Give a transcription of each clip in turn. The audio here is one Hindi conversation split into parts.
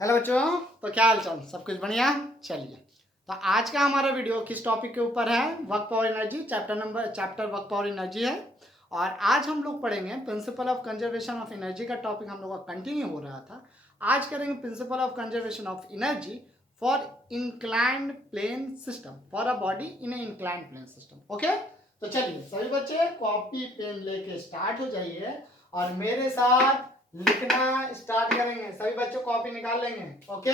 हेलो बच्चों। तो क्या हाल चाल, सब कुछ बढ़िया। चलिए, तो आज का हमारा वीडियो किस टॉपिक के ऊपर है? Work power energy, chapter work power energy है। और आज हम लोग पढ़ेंगे principle of conservation of energy का टॉपिक हम लोग का कंटिन्यू हो रहा था। आज करेंगे principle of conservation of energy for inclined plane system, for a body in inclined plane system. Okay, तो चलिए सभी बच्चे कॉपी पेन लेके स्टार्ट हो जाइए और मेरे साथ लिखना स्टार्ट करेंगे। सभी बच्चों कॉपी निकाल लेंगे। ओके,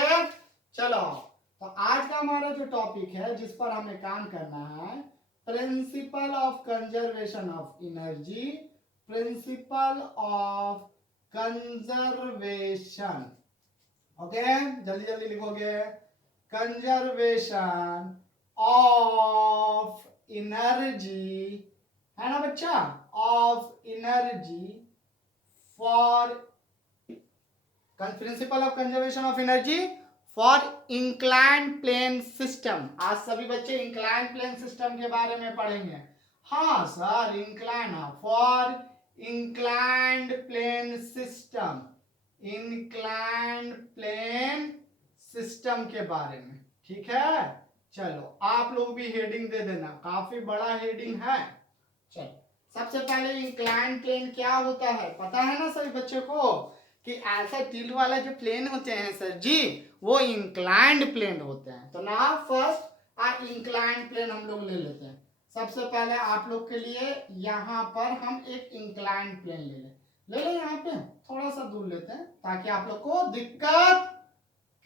चलो। तो आज का हमारा जो टॉपिक है जिस पर हमें काम करना है, principle of conservation of energy. Principle of conservation. Okay, जल्दी जल्दी लिखोगे। कंजर्वेशन ऑफ एनर्जी, है ना बच्चा? Of energy for principle of conservation of energy for inclined plane system. आज सभी बच्चे इंक्लाइंड प्लेन सिस्टम के बारे में पढ़ेंगे। हाँ sir, inclined, for inclined plane system, inclined plane system के बारे में। ठीक है, चलो आप लोग भी हेडिंग दे देना, काफी बड़ा हेडिंग है। चलो, सबसे पहले इंक्लाइंड प्लेन क्या होता है पता है ना सभी बच्चों को? कि ऐसा टिल्ट वाला जो प्लेन होते हैं सर जी, वो इंक्लाइंड प्लेन होते हैं। तो ना फर्स्ट इंक्लाइंड प्लेन हम लोग ले लेते हैं। सबसे पहले आप लोग के लिए यहाँ पर हम एक इंक्लाइंड प्लेन ले ले यहाँ पे थोड़ा सा दूर लेते हैं ताकि आप लोग को दिक्कत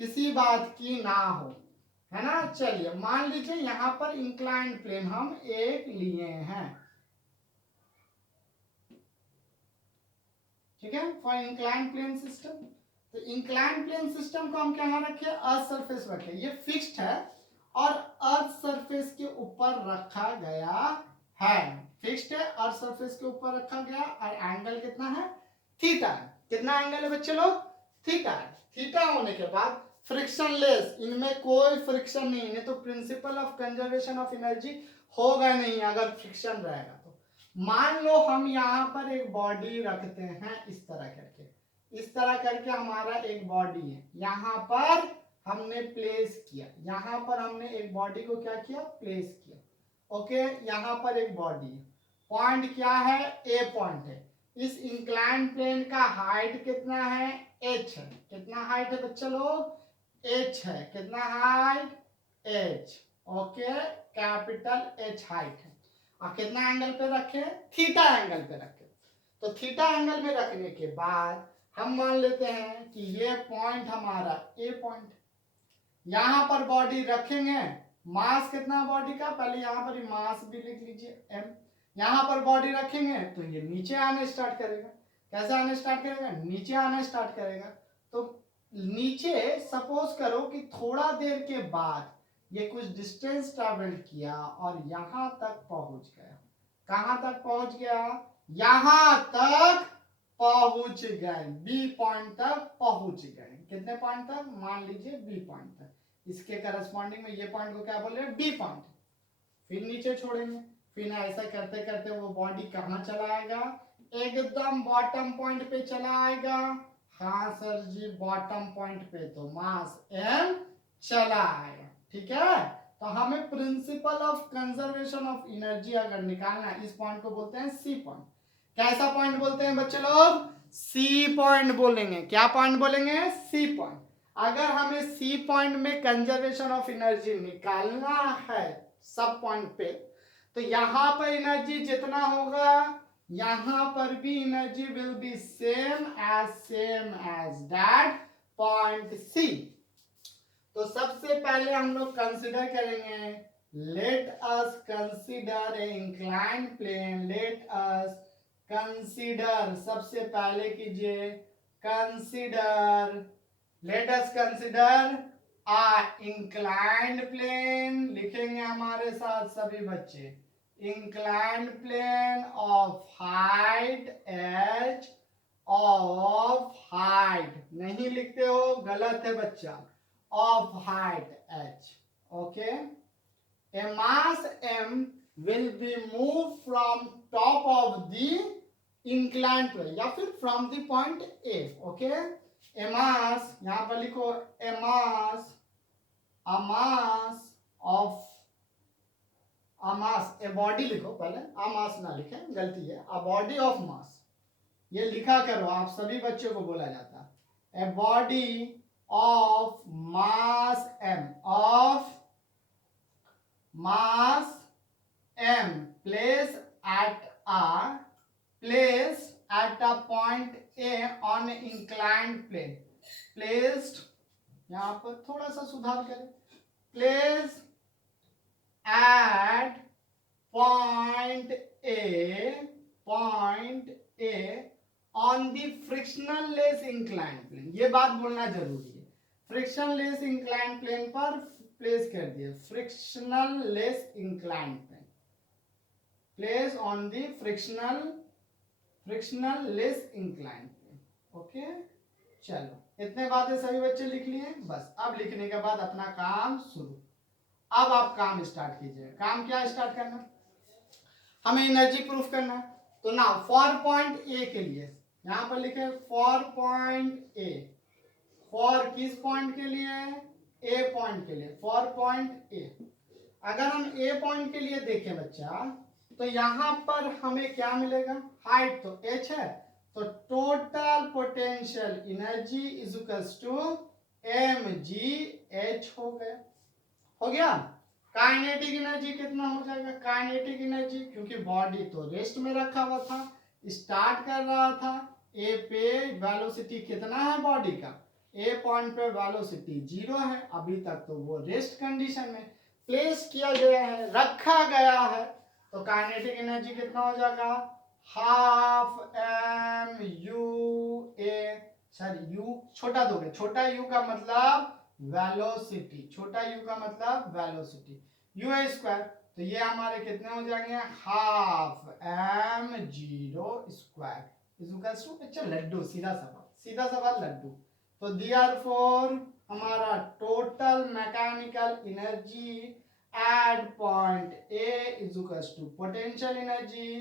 किसी बात की ना हो, है ना? चलिए, मान लीजिए यहाँ पर इंक्लाइंड प्लेन हम एक लिए हैं। ठीक है, फॉर इंक्लाइंड प्लेन सिस्टम। तो इंक्लाइंड प्लेन सिस्टम को हम क्या रखे? अर्थ सरफेस रखे। ये फिक्स्ड है और अर्थ सरफेस के ऊपर रखा गया है। फिक्स्ड है, अर्थ सरफेस के ऊपर रखा गया और एंगल कितना है? थीटा है। कितना एंगल है बच्चे लोग? थीटा है। थीटा होने के बाद फ्रिक्शनलेस, इनमें कोई फ्रिक्शन नहीं है, तो principal of conservation of energy होगा नहीं अगर फ्रिक्शन रहेगा। मान लो हम यहाँ पर एक बॉडी रखते हैं इस तरह करके, इस तरह करके हमारा एक बॉडी है, यहाँ पर हमने प्लेस किया, यहाँ पर हमने एक बॉडी को क्या किया? प्लेस किया। ओके, यहाँ पर एक बॉडी है, पॉइंट क्या है? ए पॉइंट है। इस इंक्लाइंड प्लेन का हाइट कितना है? एच है। कितना हाइट है बच्चे लोग? एच है। कितना height? H. Okay, capital H height है। और कितना एंगल पे रखे? थीटा एंगल पे रखे। तो थीटा एंगल में रखने के बाद हम मान लेते हैं कि ये पॉइंट हमारा ए पॉइंट, यहां पर बॉडी रखेंगे। मास कितना बॉडी का? पहले यहां पर मास भी लिख लीजिए, एम। यहां पर बॉडी रखेंगे तो ये नीचे आने स्टार्ट करेगा। कैसे आने स्टार्ट करेगा? नीचे आने स्टार्ट करेगा। तो नीचे सपोज करो कि थोड़ा देर के बाद ये कुछ डिस्टेंस ट्रैवल किया और यहां तक पहुंच गया। कहां तक पहुंच गया? यहां तक पहुंच गए, बी पॉइंट तक पहुंच गए। कितने पॉइंट तक? मान लीजिए बी पॉइंट तक। इसके करस्पॉन्डिंग में ये पॉइंट को क्या बोल रहे हैं? D point. फिर नीचे छोड़ेंगे, फिर ऐसा करते करते वो बॉडी कहां चला आएगा? एकदम बॉटम पॉइंट पे चला आएगा। हाँ सर जी, बॉटम पॉइंट पे तो मास एम चला आएगा। ठीक है, तो हमें principal of conservation of energy अगर निकालना है, इस पॉइंट को बोलते हैं सी पॉइंट। कैसा पॉइंट बोलते हैं बच्चे लोग? सी पॉइंट बोलेंगे। क्या पॉइंट बोलेंगे? C point. अगर हमें सी पॉइंट में कंजर्वेशन ऑफ एनर्जी निकालना है सब पॉइंट पे, तो यहां पर एनर्जी जितना होगा यहां पर भी energy will be same as that point C. तो सबसे पहले हम लोग कंसिडर करेंगे, let us consider a inclined plane. Let us consider, सबसे पहले कीजिए consider, let us consider a inclined plane. लिखेंगे हमारे साथ सभी बच्चे, inclined plane of height H, of height नहीं लिखते हो, गलत है बच्चा, of height h. Okay, a mass m will be moved from top of the inclined plane या फिर from the point A. Okay, ए मास, यहाँ पर लिखो ए मास, अ mass of, a mass, a body लिखो पहले, अ मास ना लिखे, गलती है, अ बॉडी ऑफ मास, ये लिखा करो, आप सभी बच्चों को बोला जाता है। A body of mass m, of mass m, place at a, place at a point A on inclined plane, placed, यहां पर थोड़ा सा सुधार करें, place at point A, point A on the frictional less inclined plane, ये बात बोलना जरूरी है, फ्रिक्शन लेस इंक्लाइंड प्लेन पर प्लेस कर दिए, frictional less inclined plane, place on the frictional less inclined plane. Okay, चलो इतने बातें सभी बच्चे लिख लिए, बस अब लिखने के बाद अपना काम शुरू। अब आप काम स्टार्ट कीजिए। काम क्या स्टार्ट करना, हमें एनर्जी प्रूफ करना है, तो ना फॉर पॉइंट ए के लिए यहां पर लिखे फॉर पॉइंट ए, फॉर किस पॉइंट के लिए, ए पॉइंट के लिए, फॉर पॉइंट ए। अगर हम ए पॉइंट के लिए देखें बच्चा, तो यहां पर हमें क्या मिलेगा, हाइट तो h है, तो total potential energy is equals to mgh हो गया। काइनेटिक एनर्जी कितना हो जाएगा, काइनेटिक एनर्जी, क्योंकि बॉडी तो रेस्ट में रखा हुआ था, स्टार्ट कर रहा था, ए पे वेलोसिटी कितना है बॉडी का, ए पॉइंट पे वेलोसिटी 0 है, अभी तक तो वो रेस्ट कंडीशन में प्लेस किया गया है, रखा गया है, तो काइनेटिक एनर्जी कितना हो जाएगा, half m u a, sorry u छोटा दोगे, छोटा यू का मतलब वेलोसिटी, छोटा यू का मतलब वेलोसिटी, यू है स्क्वायर, तो ये हमारे कितने हो जाएंगे, half m zero square is equals to, अच्छा लड्डू, सीधा सवाल लड्डू, तो देयरफॉर हमारा total mechanical energy at point A is equals to potential energy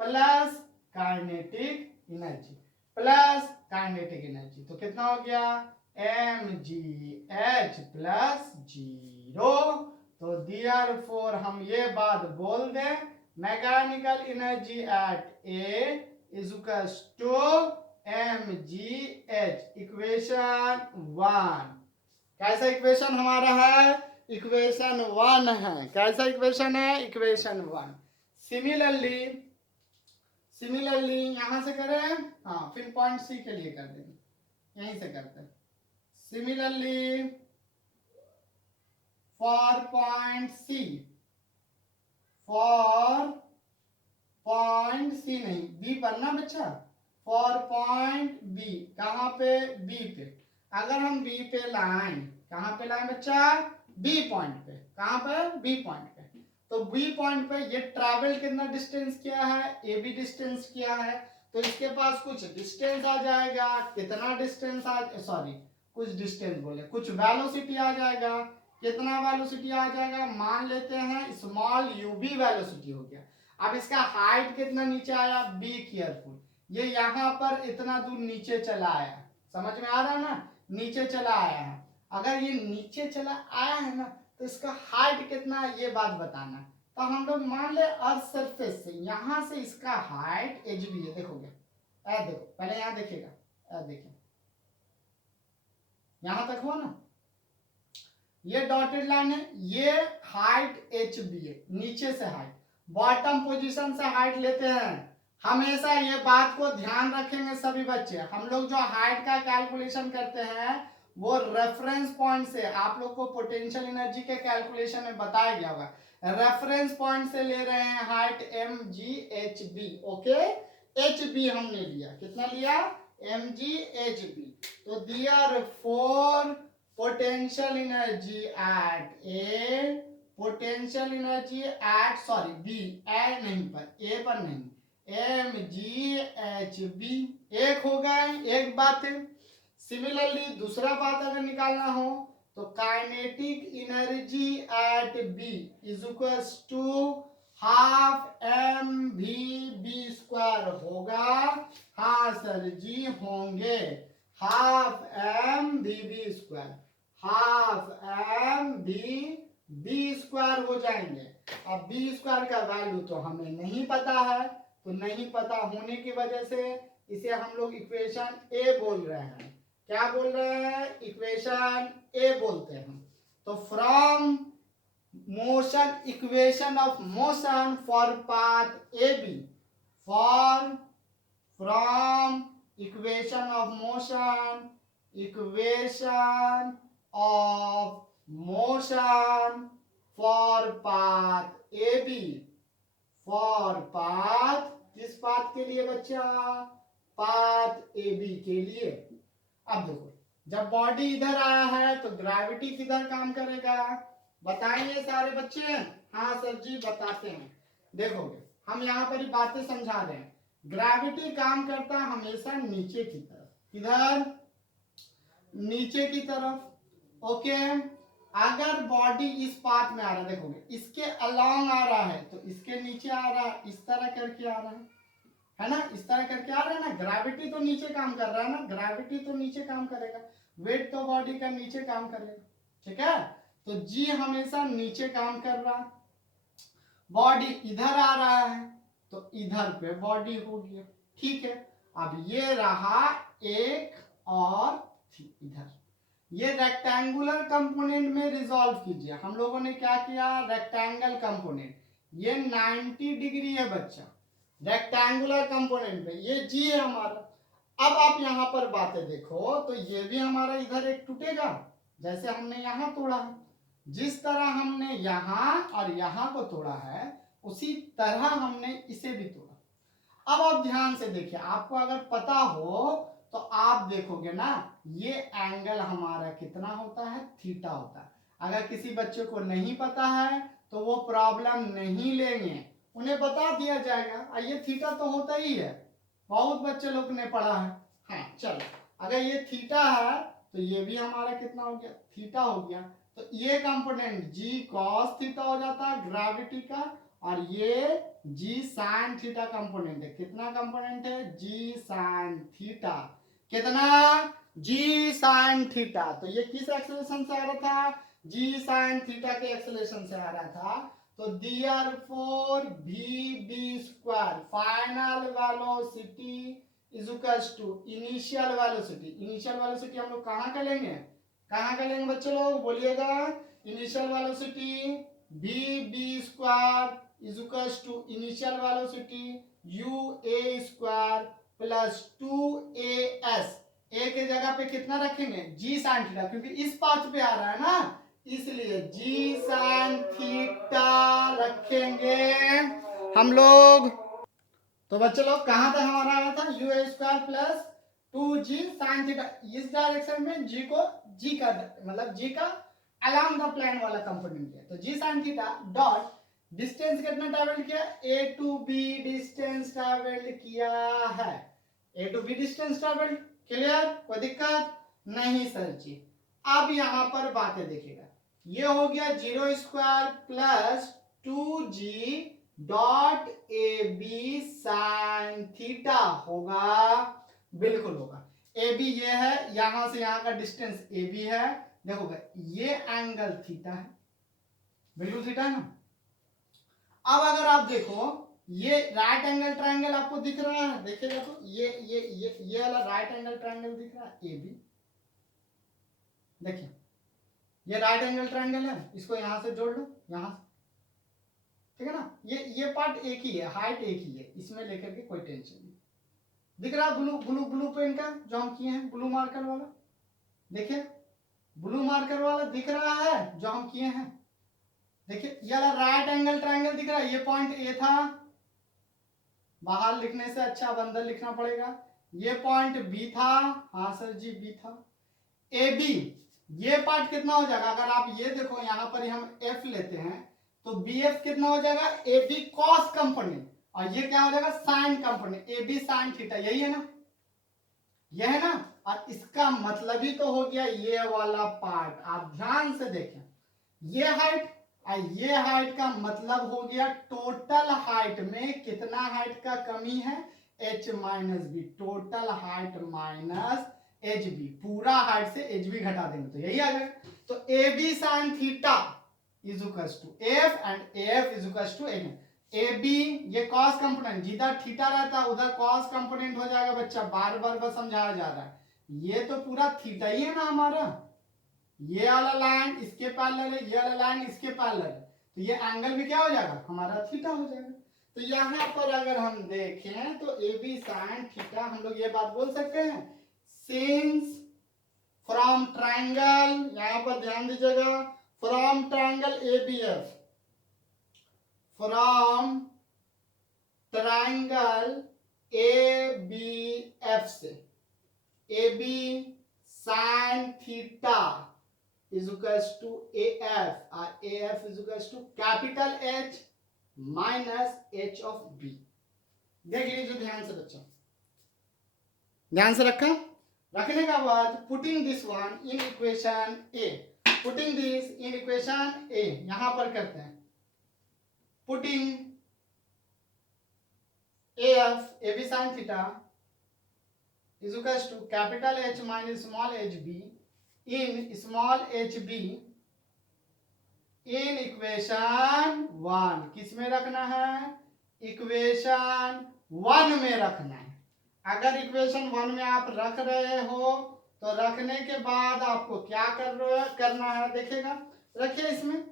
plus kinetic energy, plus kinetic energy, तो कितना हो गया, एम जी एच प्लस 0, तो देयरफॉर हम ये बात बोल दें, mechanical energy at A is equals to m g h, equation 1, कैसा इक्वेशन हमारा है, इक्वेशन 1 है, कैसा इक्वेशन है, इक्वेशन 1। सिमिलरली, सिमिलरली यहां से करें, हाँ फिर पॉइंट सी के लिए कर देंगे, यहीं से करते हैं। Similarly for point C, for point C नहीं बी पढ़ना बच्चा, फॉर पॉइंट बी, कहां पे, बी पे, अगर हम बी पे लाएं, कहां पे लाएं बच्चा, बी पॉइंट पे, कहां पे, बी पॉइंट पे, तो बी पॉइंट पे ये ट्रैवल कितना डिस्टेंस किया है, ए बी डिस्टेंस किया है, तो इसके पास कुछ डिस्टेंस आ जाएगा, कितना डिस्टेंस आ, सॉरी कुछ डिस्टेंस बोले, कुछ वेलोसिटी आ जाएगा, कितना वेलोसिटी आ जाएगा, मान लेते हैं स्मॉल यू बी वेलोसिटी हो गया। अब इसका हाइट कितना नीचे आया, बी केयरफुल, ये यहां पर इतना दूर नीचे चला आया, समझ में आ रहा है ना, नीचे चला आया है, अगर ये नीचे चला आया है ना, तो इसका हाइट कितना है ये बात बताना, तो हम लोग मान ले अर्थ सरफेस से यहां से इसका हाइट एच बी है, देखोगे देखो पहले यहां देखिएगा, देखिए यहां तक हुआ ना, ये डॉटेड लाइन है, ये हाइट एच बी है, नीचे से हाइट, बॉटम पोजीशन से हाइट लेते हैं, हमेशा ये बात को ध्यान रखेंगे सभी बच्चे, हम लोग जो हाइट का कैलकुलेशन करते हैं वो रेफरेंस पॉइंट से, आप लोग को पोटेंशियल एनर्जी के कैलकुलेशन में बताया गया होगा, रेफरेंस पॉइंट से ले रहे हैं height m g h B, okay, h B हमने लिया, कितना लिया, एम जी एच बी, तो therefore potential energy at A, potential energy at sorry B, A नहीं पर, A पर नहीं, एम जी एच बी, एक हो गए, एक बात है। सिमिलरली दूसरा बात अगर निकालना हो तो kinetic energy at B is equals to half m v B square होगा, हाँ सर जी होंगे, half m B square, half m B square हो जाएंगे। अब बी स्क्वायर का वैल्यू तो हमें नहीं पता है, तो नहीं पता होने की वजह से इसे हम लोग इक्वेशन ए बोल रहे हैं। क्या बोल रहे हैं? इक्वेशन ए बोलते हैं। तो from motion equation of motion for path AB, for from equation of motion, equation of motion for path AB, for path किस पाथ के लिए बच्चा? पाथ AB के लिए। अब देखो जब बॉडी इधर आया है तो ग्रेविटी किधर काम करेगा? बताएंगे सारे बच्चे? हाँ सर जी बताते हैं। देखोगे हम यहाँ पर ही बातें समझा रहे हैं। ग्रेविटी काम करता है हमेशा नीचे की तरफ। किधर? नीचे की तरफ। ओके, अगर बॉडी इस पाथ में आ रहा है, देखोगे इसके अलोंग आ रहा है तो इसके नीचे आ रहा है, इस तरह करके आ रहा है ना, इस तरह करके आ रहा है ना। ग्रेविटी तो नीचे काम कर रहा है ना, ग्रेविटी तो नीचे काम करेगा, वेट तो बॉडी का नीचे काम करेगा। ठीक है, तो जी हमेशा नीचे काम कर रहा, बॉडी इधर आ रहा है तो इधर पे बॉडी होगी। ठीक है, अब ये रहा एक और इधर, ये रेक्टेंगुलर कंपोनेंट में रिजॉल्व कीजिए। हम लोगों ने क्या किया? रेक्टेंगल कंपोनेंट, ये 90 डिग्री है बच्चा, रेक्टेंगुलर कंपोनेंट में ये जी है हमारा। अब आप यहाँ पर बातें देखो तो ये भी हमारा इधर एक टूटेगा, जैसे हमने यहाँ तोड़ा है, जिस तरह हमने यहाँ और यहाँ को तोड़ा है उसी तरह हमने इसे भी तोड़ा। अब आप ध्यान से देखिए, आपको अगर पता हो तो आप देखोगे ना, ये एंगल हमारा कितना होता है? थीटा होता है। अगर किसी बच्चे को नहीं पता है तो वो प्रॉब्लम नहीं लेंगे, उन्हें बता दिया जाएगा ये थीटा तो होता ही है, बहुत बच्चे लोग ने पढ़ा है। हाँ चलो, अगर ये थीटा है तो ये भी हमारा कितना हो गया? थीटा हो गया। तो ये कंपोनेंट जी कॉस थीटा हो जाता है ग्रेविटी का, और ये जी साइन थीटा कंपोनेंट है। कितना कंपोनेंट है? G sine theta. कितना? G sine theta. तो ये किस एक्सेलरेशन से आ रहा था? जी साइन थीटा के एक्सेलरेशन से आ रहा था। तो therefore vb square final velocity is equals to initial velocity. Initial velocity हम लोग कहाँ का लेंगे? कहाँ का लेंगे बच्चे लोग? बोलिएगा। Initial velocity vb square is equals to initial velocity ua square plus 2as। A के जगह पे कितना रखेंगे? जी साइन थीटा, क्योंकि इस पाथ पे आ रहा है ना, इसलिए जी साइन थीटा रखेंगे हम लोग। तो बच्चे लोग कहां तक हमारा आया था? You A square plus 2g sine theta. इस डायरेक्शन में जी को, जी का मतलब जी का अलोंग द प्लेन वाला कंपोनेंट है। तो जी साइन थीटा डॉट डिस्टेंस कितना ट्रैवल किया? ए टू बी डिस्टेंस ट्रैवल किया है। ए to be distance travel. Clear? कोई दिक्कत नहीं सर जी। अब यहां पर बातें देखिएगा, ये हो गया 0 square plus 2g dot A B sine theta होगा। बिल्कुल होगा। ए बी ये है, यहां से यहां का डिस्टेंस ए बी है। देखोगे ये एंगल थीटा है, बिल्कुल थीटा है ना। अब अगर आप देखो ये राइट एंगल ट्रायंगल आपको दिख रहा है, देखिएगा तो ये वाला राइट एंगल ट्रायंगल दिख रहा है ए बी। देखिए ये राइट एंगल ट्रायंगल है, इसको यहां से जोड़ लो, यहां से। ठीक है ना, ये पार्ट एक ही है, हाइट एक ही है, इसमें लेकर के कोई टेंशन नहीं। दिख रहा है ब्लू ब्लू ब्लू पेन का जो हम किए हैं, ब्लू मार्कर वाला। देखिए ब्लू मार्कर वाला दिख रहा है जो हम किए हैं। देखिए ये वाला राइट एंगल ट्रायंगल दिख रहा है, ये पॉइंट ए था, बाहर लिखने से अच्छा अब अंदर लिखना पड़ेगा। ये पॉइंट बी था, हाँ सर जी बी था। ए बी ये पार्ट कितना हो जाएगा? अगर आप ये देखो यहाँ पर हम एफ लेते हैं तो बी एफ कितना हो जाएगा? ए बी कॉस कंपोनेंट, और ये क्या हो जाएगा? Sine component, A B sine theta. यही है ना, यह है ना। और इसका मतलब ही तो हो गया ये वाला पार्ट। आप ध्यान से देखें, ये हाइट और ये हाइट का मतलब हो गया टोटल हाइट में कितना हाइट का कमी है? h minus B, total height minus h B, पूरा हाइट से एच बी घटा देंगे तो यही आ जाएगा। तो A B sine theta is equal to F and A F is equal to A B, ये कॉस कंपोनेंट, जिधर थीटा रहता है उधर कॉस कंपोनेंट हो जाएगा बच्चा, बार बार बस समझाया जा रहा है। ये तो पूरा थीटा ही है ना हमारा, ये वाला लाइन इसके पैरेलल है, ये वाला लाइन इसके पैरेलल है, तो ये एंगल भी क्या हो जाएगा हमारा थीटा हो जाएगा। तो यहाँ पर अगर हम देखें तो ए बी साइन थीटा, हम लोग ये बात बोल सकते हैं सिंस फ्रॉम ट्रायंगल, यहाँ पर ध्यान दीजिएगा, from triangle A B F, from triangle A B F से A B sine theta is equals to AF or AF is equals to capital H minus H of B। देख लीजिए ध्यान से बच्चा, ध्यान से रखा, रखने का बाद putting this one in equation A, putting this in equation A, यहां पर करते हैं putting AF AB sin theta is equals to capital H minus small hb in small hb in equation 1, किस में रखना है, इक्वेशन 1 में रखना है। अगर इक्वेशन 1 में आप रख रहे हो तो रखने के बाद आपको क्या करना है देखिएगा, रखिए इसमें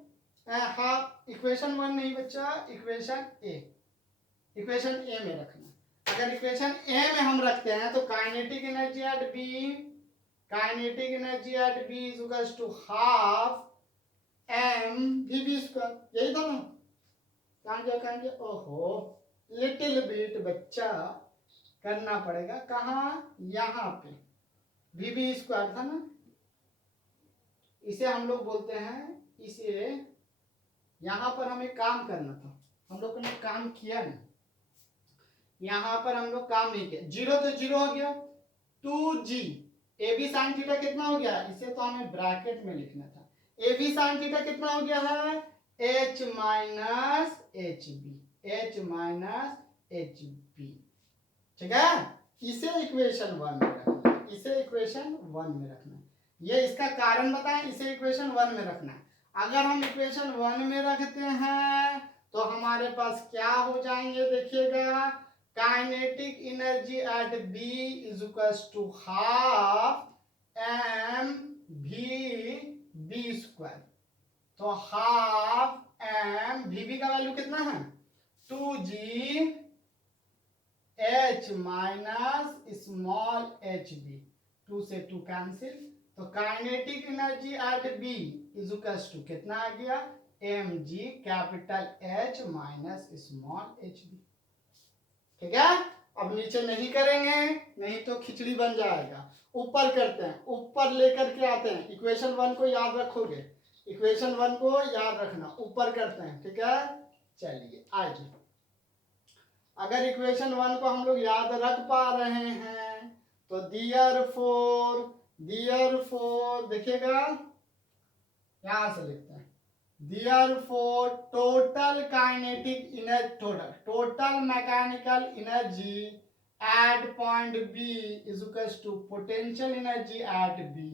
हाँ इक्वेशन 1 नहीं बच्चा, इक्वेशन ए, इक्वेशन ए में रखना। अगर इक्वेशन ए में हम रखते हैं तो kinetic energy at B, kinetic energy at B is equal to half m v B square, यही था ना, कहाँ गया, ओहो लिटिल बिट बच्चा करना पड़ेगा, कहाँ, यहाँ पे वी बी स्क्वायर था ना, इसे हम लोग बोलते हैं, इसे यहाँ पर हमें काम करना था, हम लोग ने काम किया नहीं, यहाँ पर हम लोग काम नहीं किया, जीरो तो जीरो हो गया, 2g ए बी साइन थीटा कितना हो गया, इसे तो हमें ब्रैकेट में लिखना था, ए बी साइन थीटा कितना हो गया है, h minus h B, h minus h B, ठीक है, इसे इक्वेशन 1 में रखना है, इसे इक्वेशन 1 में रखना है, ये इसका कारण बताएं, इसे इक्वेशन 1 में रखना है। अगर हम इक्वेशन 1 में रखते हैं तो हमारे पास क्या हो जाएंगे देखिएगा, kinetic energy at B is equals to half m v B square, तो हाफ एम वी बी का वैल्यू कितना है 2g h minus small h B, 2 से 2 कैंसिल, तो kinetic energy at B is equals to कितना आ गया, mg capital H minus small h B, ठीक है। अब नीचे नहीं करेंगे, नहीं तो खिचड़ी बन जाएगा, ऊपर करते हैं, ऊपर लेकर के आते हैं, इक्वेशन 1 को याद रखोगे, इक्वेशन 1 को याद रखना, ऊपर करते हैं, ठीक है। चलिए आइए, अगर इक्वेशन 1 को हम लोग याद रख पा रहे हैं तो देयरफॉर देखिएगा, यहां से लिखते हैं, therefore total kinetic energy, total mechanical energy at point B is equals to potential energy at B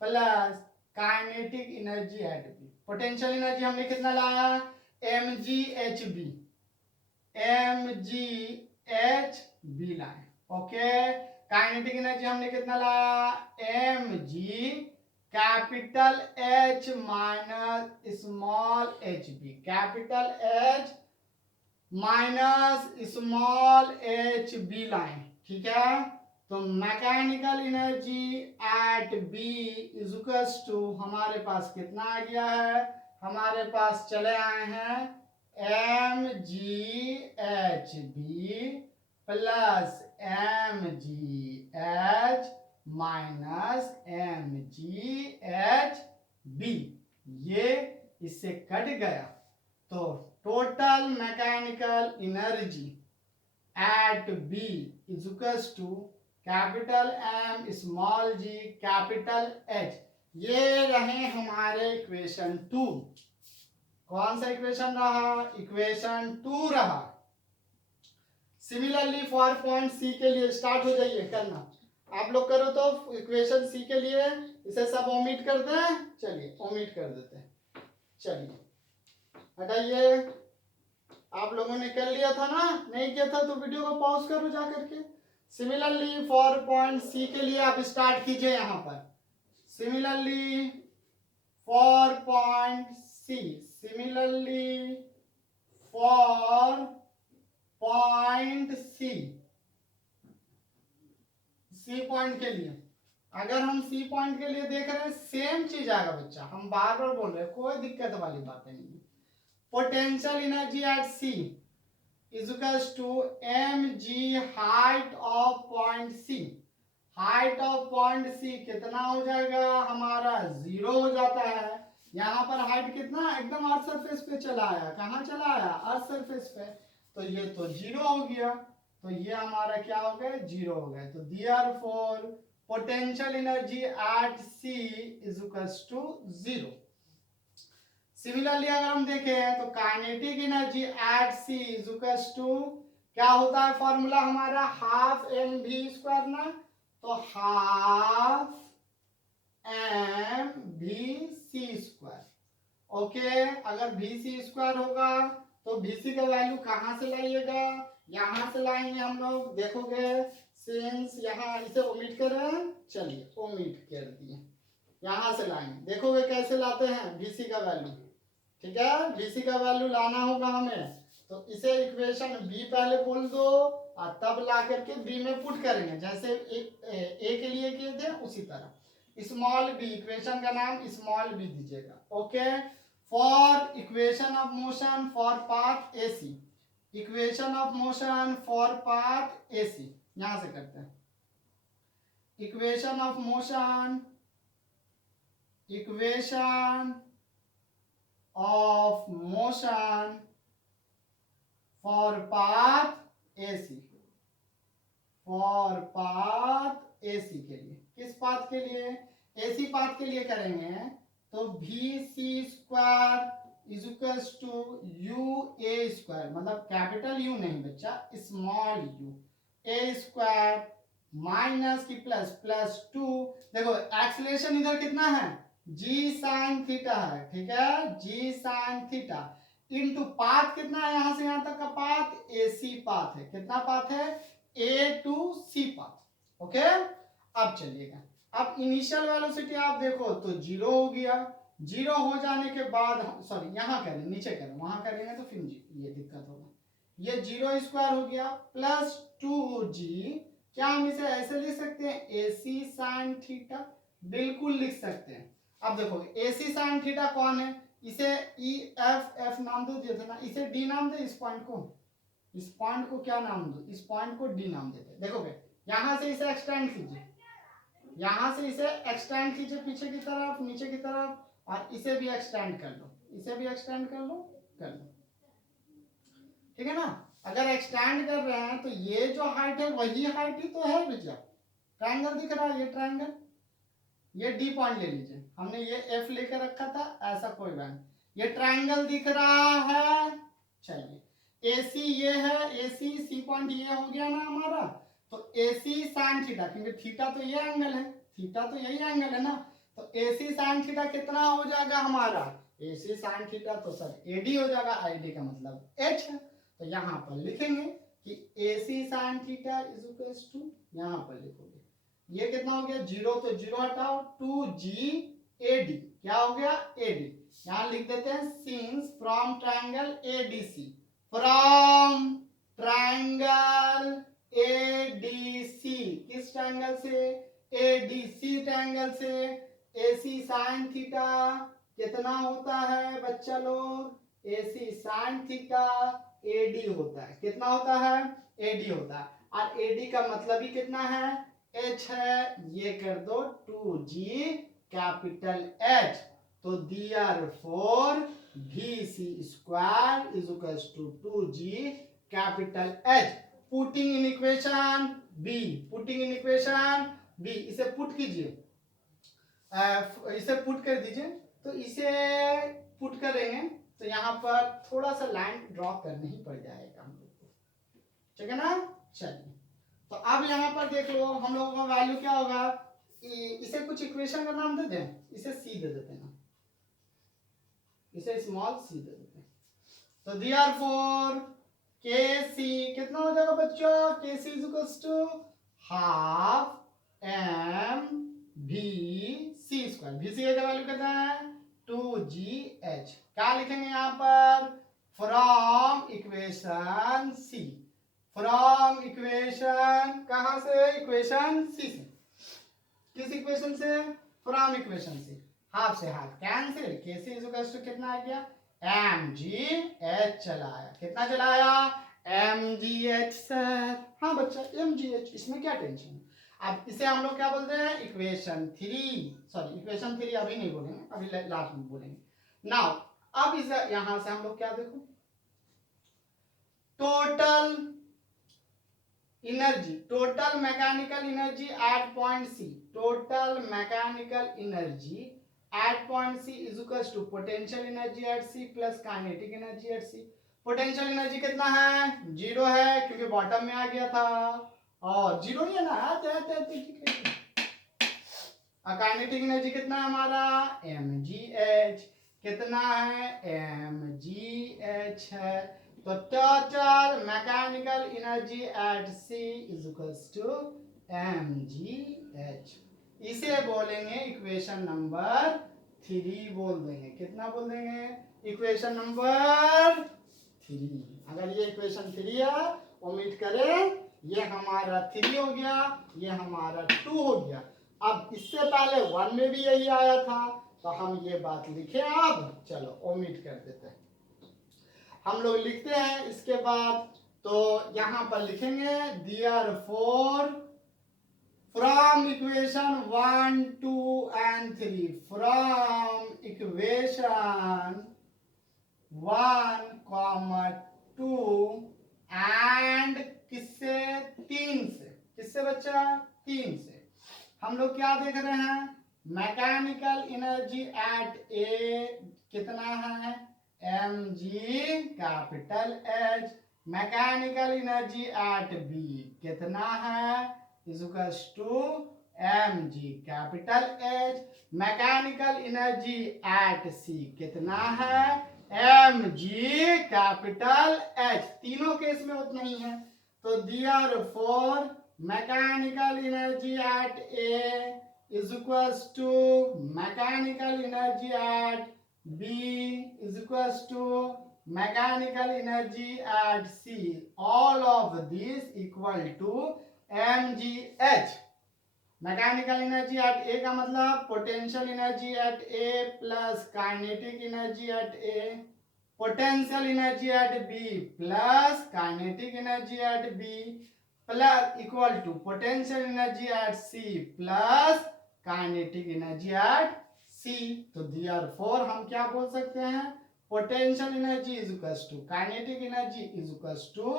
plus kinetic energy at B. Potential energy हमने कितना लाया, mg hb, mg hb लाए, ओके। काइनेटिक एनर्जी हमने कितना लाया, mg capital H minus small h B, capital H minus small h B line, ठीक है। तो mechanical energy at B is equals to हमारे पास कितना आ गया है, हमारे पास चले आए हैं mg hb plus mg minus mg ये इससे कट गया, तो total mechanical energy at B is equals to capital M small g capital H, ये रहे हमारे इक्वेशन 2। कौन सा इक्वेशन रहा, इक्वेशन 2 रहा। सिमिलरली फॉर पॉइंट सी के लिए स्टार्ट हो जाइए करना, आप लोग करो तो इक्वेशन सी के लिए इसे सब ओमिट कर दें, चलिए ओमिट कर देते हैं, चलिए हटाइए। आप लोगों ने कर लिया था ना, नहीं किया था तो वीडियो को पॉज करो जा करके। सिमिलरली फॉर पॉइंट सी के लिए आप स्टार्ट कीजिए यहाँ पर। Similarly for point C, similarly for point C, C point के लिए अगर हम सी पॉइंट के लिए देख रहे हैं सेम चीज आएगा बच्चा, हम बार बार बोल रहे हैं, कोई दिक्कत वाली बात नहीं है। Potential energy at C is equals to mg height of point C. Height of point C कितना हो जाएगा हमारा, 0 हो जाता है। यहाँ पर हाइट कितना एकदम अर्थ सरफेस पे चला आया, कहाँ चला आया, अर्थ सरफेस पे, तो ये तो 0 हो गया, तो ये हमारा क्या हो गया, 0 हो गया। तो therefore potential energy at C is equals to 0। Similarly अगर हम देखें तो kinetic energy at C is equals to क्या होता है फॉर्मूला हमारा, हाफ एम वी स्क्वायर ना, तो half m v C square. Okay, अगर वी सी स्क्वायर होगा तो वी सी का वैल्यू कहाँ से लाइएगा, यहां से लाएंगे हम लोग, देखोगे सिंस यहाँ इसे ओमिट करें, चलिए ओमिट कर दिए, यहां से लाएंगे, देखोगे कैसे लाते हैं वी सी का वैल्यू। ठीक है, बीसी का वैल्यू लाना होगा हमें, तो इसे इक्वेशन बी पहले बोल दो और तब ला करके बी में पुट करेंगे, जैसे ए के लिए किए थे उसी तरह। स्मॉल बी, इक्वेशन का नाम स्मॉल बी दीजिएगा। Okay, for equation of motion for path AC, equation of motion for path AC, यहां से करते हैं। Equation of motion, equation of motion for path AC, for path AC के लिए, किस पाथ के लिए, AC पाथ के लिए करेंगे, तो v C square is equals to u A square, मतलब कैपिटल यू नहीं बच्चा, small u, A square minus की प्लस प्लस 2, देखो एक्सीलरेशन इधर कितना है, जी साइन थीटा है, ठीक है, g sine theta into path कितना है, यहां से यहां तक का पाथ ए सी पाथ है, कितना पाथ है, ए टू सी पाथ। ओके, अब चलिएगा, अब इनिशियल वेलोसिटी आप देखो तो 0 हो गया, 0 हो जाने के बाद, सॉरी यहां करें, नीचे करें, वहां करेंगे तो फिर ये दिक्कत होगा, ये 0 स्क्वायर हो गया प्लस 2g, क्या हम इसे ऐसे लिख सकते हैं, ए सी साइन थीटा, बिल्कुल लिख सकते हैं। अब देखो AC साइन थीटा कौन है, इसे ई एफ नाम दो दिए थे ना, इसे डी नाम दे, इस पॉइंट को क्या नाम दो, इस पॉइंट को डी नाम देते। देखोगे यहां से इसे एक्सटेंड कीजिए, यहां से इसे एक्सटेंड कीजिए पीछे की तरफ, नीचे की तरफ, और इसे भी एक्सटेंड कर लो, इसे भी एक्सटेंड कर लो, ठीक है ना। अगर एक्सटेंड कर रहे हैं तो ये जो हाइट है वही हाइट ही तो है भैया, ट्रायंगल दिख रहा है, ये ट्रायंगल, ये डी पॉइंट ले लीजिए, हमने ये एफ लेकर रखा था, ऐसा कोई बात, ये ट्रायंगल दिख रहा है। चलिए एसी ये है, एसी सी पॉइंट ये हो गया ना हमारा, तो एसी साइन थीटा, क्योंकि थीटा तो ये एंगल है, थीटा तो यही एंगल है ना, तो एसी साइन थीटा कितना हो जाएगा हमारा, एसी साइन थीटा तो सर एडी हो जाएगा, आईडी का मतलब एच है, तो यहां पर लिखेंगे कि A C sine theta is equals to, यहां पर लिखोगे ये कितना हो गया, 0 तो 0 हटाओ, 2g AD, क्या हो गया, AD, यहां लिख देते हैं since from triangle ADC, from triangle ADC, किस ट्रायंगल से, ADC ट्रायंगल से, AC साइन थीटा कितना होता है बच्चा लोग, AC साइन थीटा AD होता है, कितना होता है, AD होता है, और AD का मतलब ही कितना है, H है, ये कर दो 2g कैपिटल H, तो therefore VC square is equals to 2g capital H, putting in equation B, putting in equation B, इसे पुट कीजिए, इसे पुट कर दीजिए, तो इसे पुट करेंगे तो यहाँ पर थोड़ा सा लाइन ड्रॉ करनी ही पड़ जाएगा हम लोग को, ठीक है ना। चलिए तो अब यहाँ पर देख लो हम लोगों का वैल्यू क्या होगा, इसे कुछ इक्वेशन का नाम दे दें, इसे सी दे देते हैं, इसे स्मॉल सी दे देते हैं। तो देयरफॉर के सी कितना हो जाएगा बच्चों, K C is equal to half m v C square, भी सी का वैल्यू कितना है 2gh। क्या लिखेंगे यहाँ पर, from equation C, from equation कहां से, इक्वेशन सी से, किस इक्वेशन से, फ्रॉम इक्वेशन से, हाफ से half cancel, K C is equal to कितना आ गया mgh चलाया, कितना चलाया mgh सर, हाँ बच्चा mgh, इसमें क्या टेंशन है। अब इसे हम लोग क्या बोलते हैं, इक्वेशन 3, सॉरी इक्वेशन 3 अभी नहीं बोलेंगे, अभी लास्ट में बोलेंगे। नाउ अब इसे यहां से हम लोग क्या देखो, total energy, total mechanical energy at point C, total mechanical energy at point C is equal to potential energy at C plus kinetic energy at C. Potential energy कितना है, 0 है क्योंकि बॉटम में आ गया था, और 0 ही है ना, ठीक है। काइनेटिक एनर्जी कितना है हमारा mgh, कितना है mgh है। तो total mechanical energy at C is equal to mgh, इसे बोलेंगे इक्वेशन नंबर 3 बोल देंगे, कितना बोल देंगे, इक्वेशन नंबर 3। अगर ये इक्वेशन 3 है, ओमिट करें, ये हमारा 3 हो गया, ये हमारा 2 हो गया। अब इससे पहले 1 में भी यही आया था, तो हम ये बात लिखे, अब चलो ओमिट कर देते हैं, हम लोग लिखते हैं इसके बाद। तो यहां पर लिखेंगे therefore from equation 1, 2 and 3, from equation 1, 2 and किससे, 3 से, किससे बच्चा 3 से, हम लोग क्या देख रहे हैं, मैकेनिकल एनर्जी एट ए कितना है mg capital H, mechanical energy at B कितना है is equal to mg capital H, mechanical energy at C कितना है mg कैपिटल H, तीनों केस में उतना ही है। तो therefore mechanical energy at A is equals to mechanical energy at B is equals to mechanical energy at C. All of these equal to mgh. Mechanical energy at A का मतलब potential energy at A plus kinetic energy at A, potential energy at B plus kinetic energy at B plus equal to potential energy at C plus kinetic energy at C. तो देयरफॉर हम क्या बोल सकते हैं, potential energy is equal to kinetic energy is equal to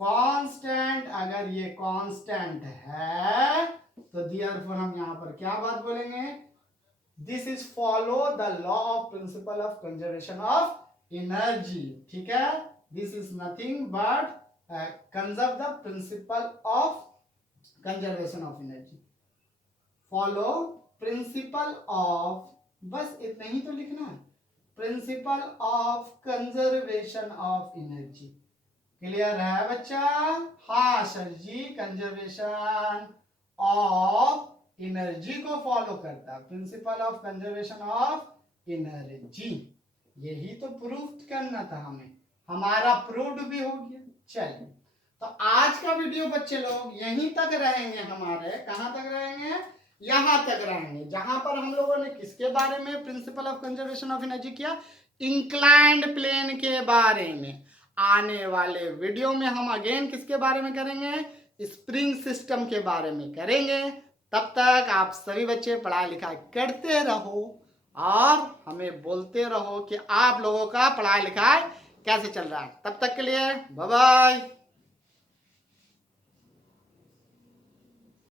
constant. अगर ये कांस्टेंट है तो देयरफॉर हम यहाँ पर क्या बात बोलेंगे, this is follow the law of principle of conservation of energy, ठीक है। This is nothing but conserve the principle of conservation of energy, follow principle of, बस इतना ही तो लिखना है, principle of conservation of energy. Clear है बच्चा, हाँ sir ji, conservation of energy को फॉलो करता है, principle of conservation of energy, यही तो प्रूफ करना था हमें, हमारा प्रूव्ड भी हो गया। चलिए, तो आज का वीडियो बच्चे लोग यहीं तक रहेंगे, हमारे कहां तक रहेंगे, यहां तक रहेंगे, जहां पर हम लोगों ने किसके बारे में principal of conservation of energy किया, इंक्लाइंड प्लेन के बारे में। आने वाले वीडियो में हम अगेन किसके बारे में करेंगे, स्प्रिंग सिस्टम के बारे में करेंगे। तब तक आप सभी बच्चे पढ़ाई लिखाई करते रहो और हमें बोलते रहो कि आप लोगों का पढ़ाई लिखाई कैसे चल रहा है। तब तक के लिए बाय बाय।